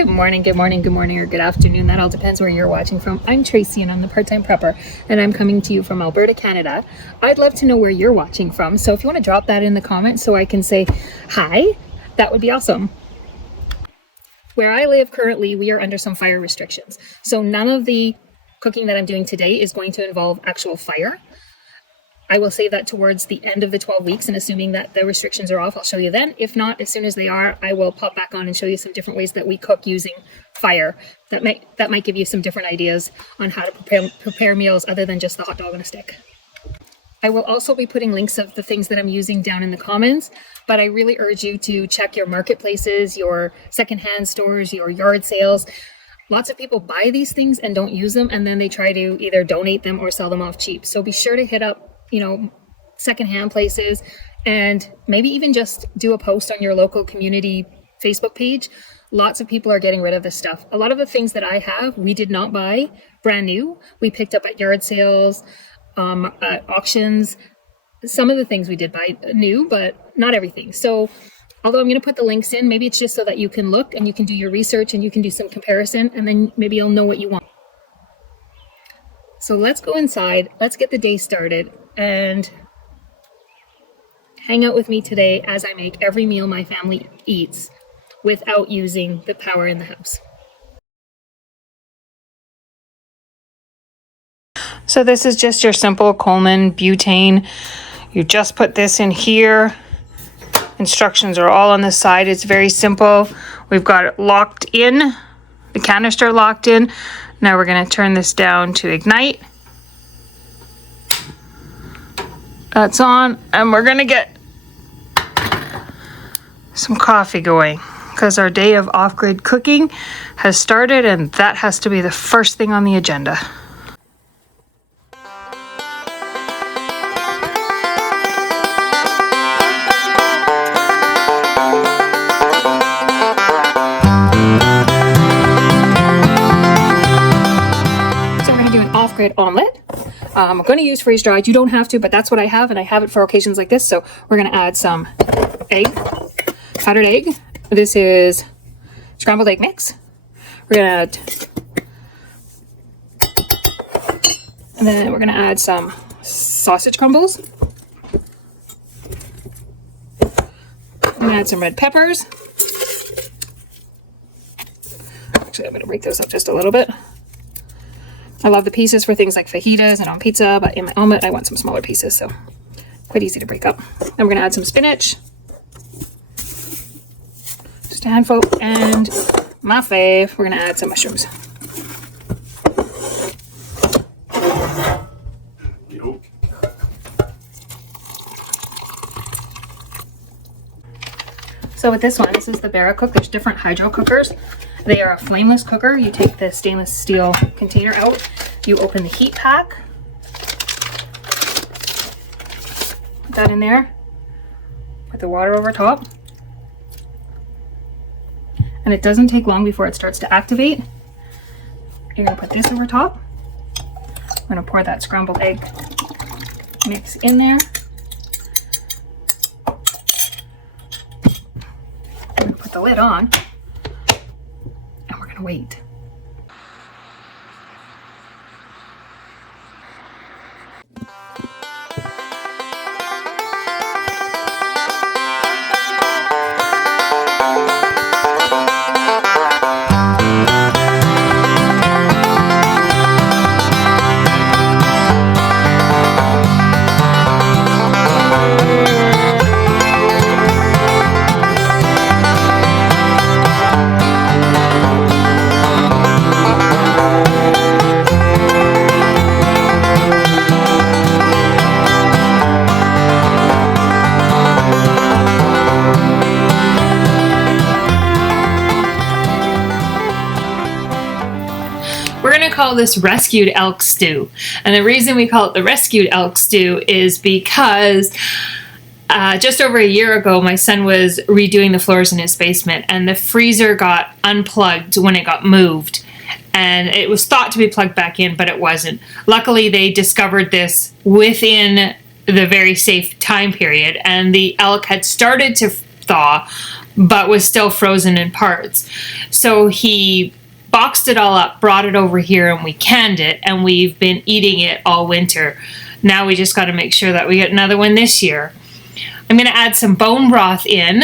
Good morning, good morning, good morning, or good afternoon. That all depends where you're watching from. I'm Tracy and I'm the part-time prepper, and I'm coming to you from Alberta, Canada. I'd love to know where you're watching from, so if you want to drop that in the comments so I can say hi, that would be awesome. Where I live currently, we are under some fire restrictions. So none of the cooking that I'm doing today is going to involve actual fire. I will save that towards the end of the 12 weeks, and assuming that the restrictions are off, I'll show you then. If not, as soon as they are, I will pop back on and show you some different ways that we cook using fire. That might give you some different ideas on how to prepare meals other than just the hot dog on a stick. I will also be putting links of the things that I'm using down in the comments, but I really urge you to check your marketplaces, your secondhand stores, your yard sales. Lots of people buy these things and don't use them, and then they try to either donate them or sell them off cheap. So be sure to hit up secondhand places, and maybe even just do a post on your local community Facebook page. Lots of people are getting rid of this stuff. A lot of the things that I have, we did not buy brand new. We picked up at yard sales, at auctions. Some of the things we did buy new, but not everything. So although I'm going to put the links in, maybe it's just so that you can look and you can do your research and you can do some comparison, and then maybe you'll know what you want. So let's go inside, let's get the day started, and hang out with me today as I make every meal my family eats without using the power in the house. So this is just your simple Coleman butane. You just put this in here. Instructions are all on the side. It's very simple. We've got it locked in, the canister locked in. Now we're going to turn this down to ignite. That's on, and we're going to get some coffee going because our day of off-grid cooking has started, and that has to be the first thing on the agenda. Off-grid omelet. I'm going to use freeze dried. You don't have to, but that's what I have, and I have it for occasions like this. So we're going to add some egg, powdered egg. This is scrambled egg mix. We're going to add, and then we're going to add some sausage crumbles. I'm going to add some red peppers. Actually, I'm going to break those up just a little bit. I love the pieces for things like fajitas and on pizza, but in my omelet, I want some smaller pieces, so quite easy to break up. Then we're going to add some spinach, just a handful, and my fave, we're going to add some mushrooms. So with this one, this is the Barocook. There's different hydro cookers. They are a flameless cooker. You take the stainless steel container out, you open the heat pack, put that in there, put the water over top, and it doesn't take long before it starts to activate. You're going to put this over top. I'm going to pour that scrambled egg mix in there. I'm going to put the lid on. Wait. We're going to call this rescued elk stew. And the reason we call it the rescued elk stew is because just over a year ago, my son was redoing the floors in his basement, and the freezer got unplugged when it got moved. And it was thought to be plugged back in, but it wasn't. Luckily, they discovered this within the very safe time period, and the elk had started to thaw, but was still frozen in parts. So he boxed it all up, brought it over here, and we canned it, and we've been eating it all winter. Now we just got to make sure that we get another one this year. I'm going to add some bone broth in.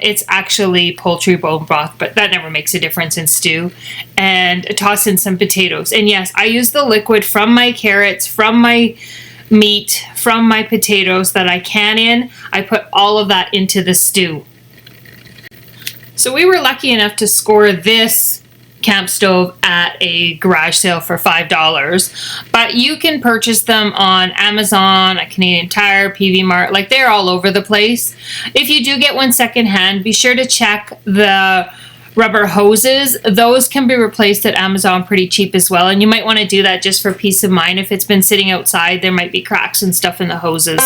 It's actually poultry bone broth, but that never makes a difference in stew. And toss in some potatoes. And yes, I use the liquid from my carrots, from my meat, from my potatoes that I can in. I put all of that into the stew. So we were lucky enough to score this camp stove at a garage sale for $5, but you can purchase them on Amazon, a Canadian Tire, PV Mart, like they're all over the place. If you do get one secondhand, be sure to check the rubber hoses. Those can be replaced at Amazon pretty cheap as well, and you might want to do that just for peace of mind. If it's been sitting outside, there might be cracks and stuff in the hoses.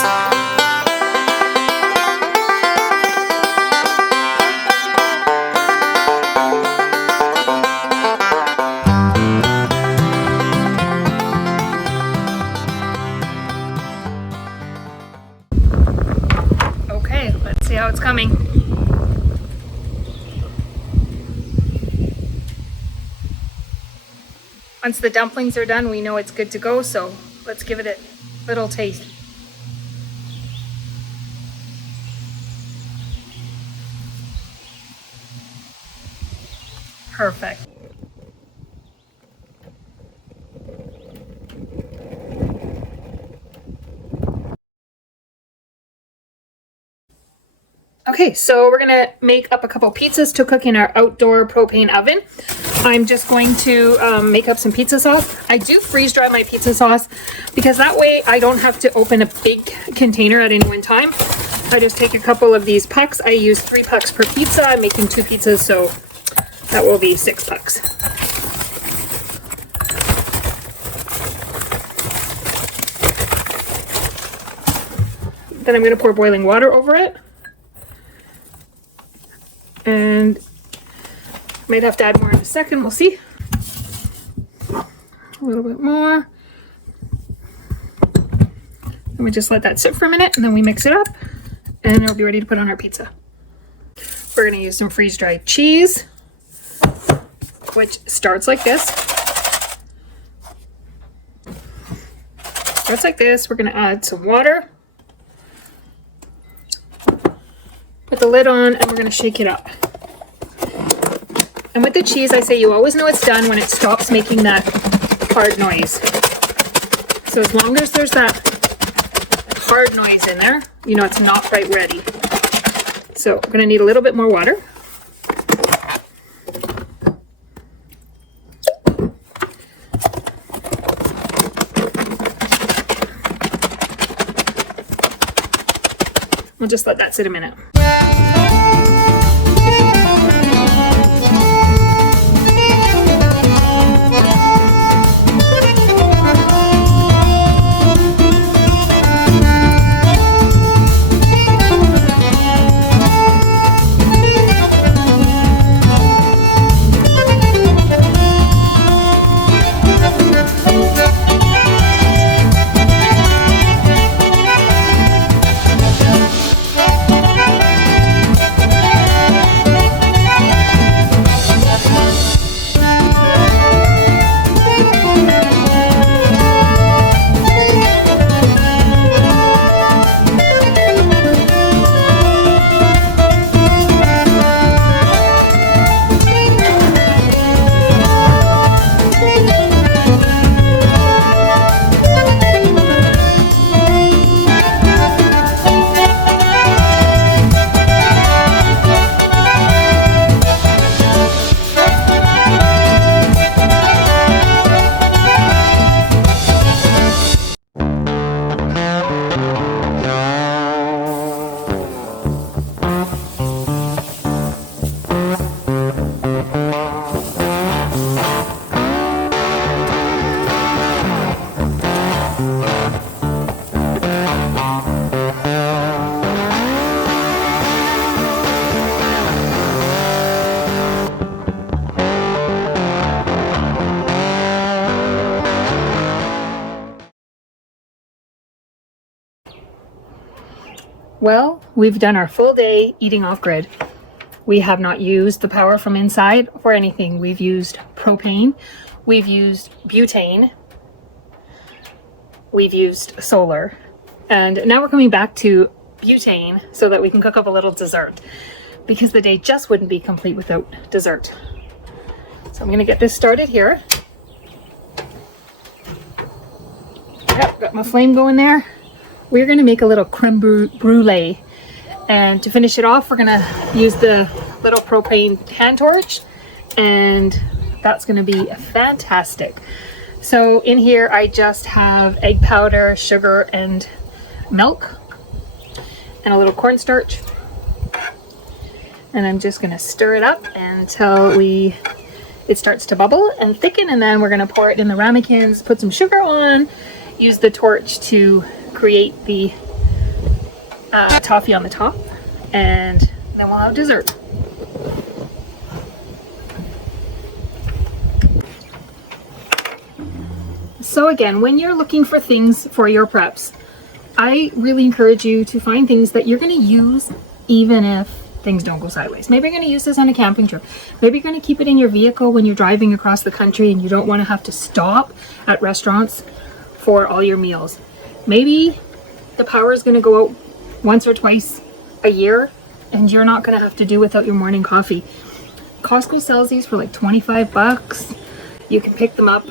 See how it's coming. Once the dumplings are done, we know it's good to go, so let's give it a little taste. Perfect. Okay, so we're gonna make up a couple pizzas to cook in our outdoor propane oven. I'm just going to make up some pizza sauce. I do freeze dry my pizza sauce because that way I don't have to open a big container at any one time. I just take a couple of these pucks. I use 3 pucks per pizza. I'm making 2 pizzas, so that will be 6 pucks. Then I'm gonna pour boiling water over it. And might have to add more in a second, we'll see. A little bit more. And we just let that sit for a minute, and then we mix it up, and it'll be ready to put on our pizza. We're gonna use some freeze-dried cheese, which starts like this. Starts like this. We're gonna add some water. Put the lid on, and we're going to shake it up. And with the cheese, I say you always know it's done when it stops making that hard noise. So as long as there's that hard noise in there, you know it's not quite ready. So I'm going to need a little bit more water. We'll just let that sit a minute. Well, we've done our full day eating off grid. We have not used the power from inside for anything. We've used propane, we've used butane, we've used solar, and now we're coming back to butane so that we can cook up a little dessert, because the day just wouldn't be complete without dessert. So I'm gonna get this started here. Yep, got my flame going there. We're gonna make a little creme brulee. And to finish it off, we're gonna use the little propane hand torch, and that's gonna be fantastic. So in here, I just have egg powder, sugar, and milk, and a little cornstarch. And I'm just gonna stir it up until it starts to bubble and thicken, and then we're gonna pour it in the ramekins, put some sugar on, use the torch to create the toffee on the top, and then we'll have dessert. So again, when you're looking for things for your preps, I really encourage you to find things that you're going to use even if things don't go sideways. Maybe you're going to use this on a camping trip. Maybe you're going to keep it in your vehicle when you're driving across the country and you don't want to have to stop at restaurants for all your meals. Maybe the power is going to go out once or twice a year and you're not going to have to do without your morning coffee. Costco sells these for like 25 bucks. You can pick them up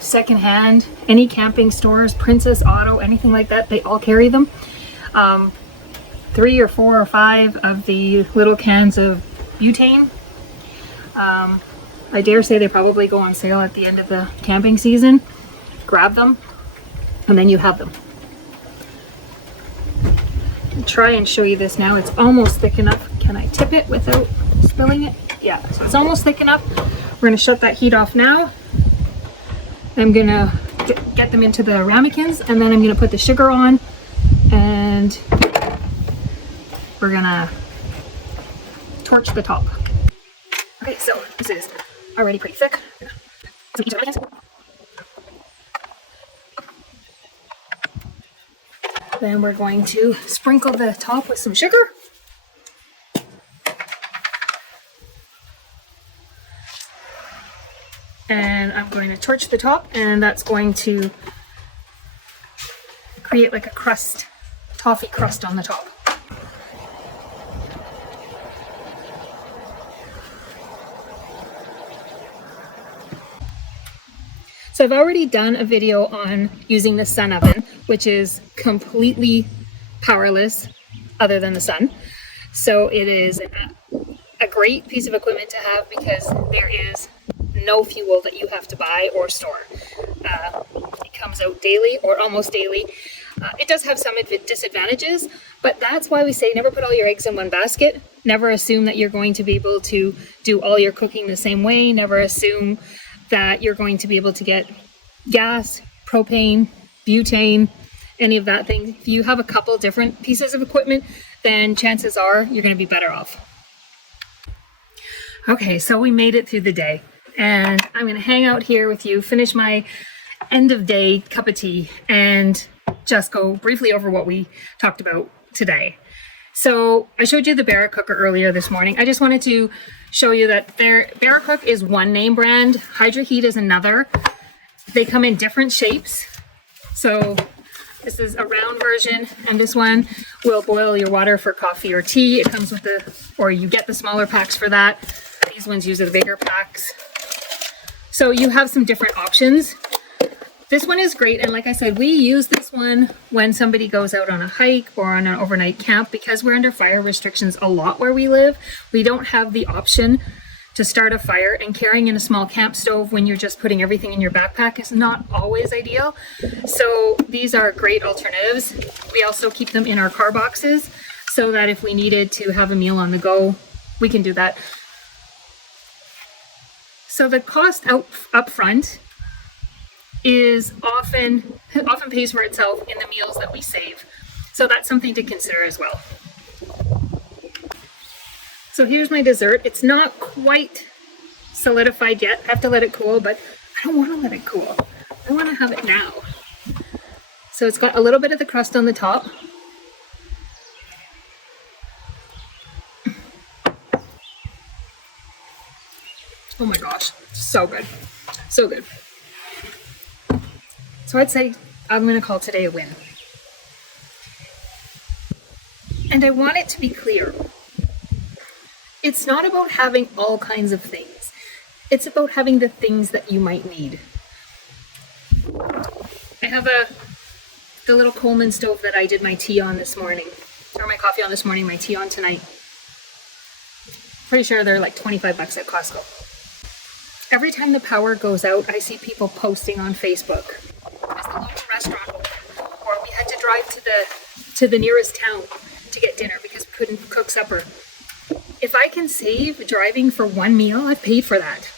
secondhand. Any camping stores, Princess Auto, anything like that, they all carry them. 3 or 4 or 5 of the little cans of butane. I dare say they probably go on sale at the end of the camping season. Grab them and then you have them. I'll try and show you this now. It's almost thick enough. Can I tip it without spilling it? Yeah, so it's almost thick enough. We're going to shut that heat off now. I'm going to get them into the ramekins, and then I'm going to put the sugar on, and we're going to torch the top. Okay, so this is already pretty thick. Then we're going to sprinkle the top with some sugar. And I'm going to torch the top, and that's going to create like a crust, toffee crust on the top. So I've already done a video on using the sun oven, which is completely powerless other than the sun. So it is a great piece of equipment to have because there is no fuel that you have to buy or store. It comes out daily or almost daily. It does have some disadvantages, but that's why we say never put all your eggs in one basket. Never assume that you're going to be able to do all your cooking the same way. Never assume that you're going to be able to get gas, propane, butane, any of that thing. If you have a couple different pieces of equipment, then chances are you're going to be better off. Okay, so we made it through the day, and I'm going to hang out here with you, finish my end of day cup of tea, and just go briefly over what we talked about today. So I showed you the Barocook earlier this morning. I just wanted to show you that Barocook is one name brand, Hydra Heat is another. They come in different shapes. So this is a round version, and this one will boil your water for coffee or tea. It comes with or you get the smaller packs for that. These ones use the bigger packs. So you have some different options. This one is great, and like I said, we use this one when somebody goes out on a hike or on an overnight camp because we're under fire restrictions a lot where we live. We don't have the option to start a fire, and carrying in a small camp stove when you're just putting everything in your backpack is not always ideal. So these are great alternatives. We also keep them in our car boxes so that if we needed to have a meal on the go, we can do that. So the cost up front is often pays for itself in the meals that we save. So that's something to consider as well. So here's my dessert. It's not quite solidified yet. I have to let it cool, but I don't want to let it cool. I want to have it now. So it's got a little bit of the crust on the top. Oh my gosh, so good. So good. So I'd say I'm going to call today a win. And I want it to be clear. It's not about having all kinds of things. It's about having the things that you might need. I have the little Coleman stove that I did my tea on this morning, or my coffee on this morning, my tea on tonight. Pretty sure they're like 25 bucks at Costco. Every time the power goes out, I see people posting on Facebook. Is the local restaurant open? Or we had to drive to the nearest town to get dinner because we couldn't cook supper. If I can save driving for one meal, I've paid for that.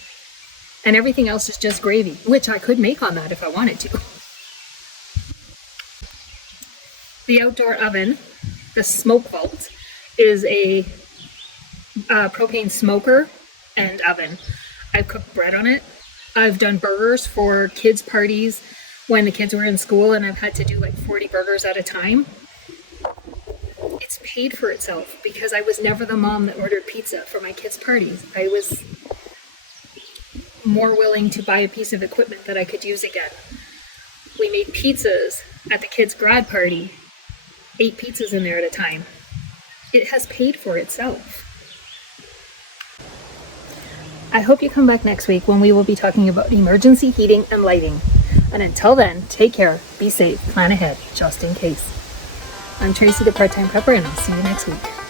And everything else is just gravy, which I could make on that if I wanted to. The outdoor oven, the smoke vault, is a propane smoker and oven. I've cooked bread on it. I've done burgers for kids' parties when the kids were in school, and I've had to do like 40 burgers at a time. It's paid for itself because I was never the mom that ordered pizza for my kids' parties. I was more willing to buy a piece of equipment that I could use again. We made pizzas at the kids' grad party, 8 pizzas in there at a time. It has paid for itself. I hope you come back next week when we will be talking about emergency heating and lighting. And until then, take care, be safe, plan ahead, just in case. I'm Tracy, the part-time prepper, and I'll see you next week.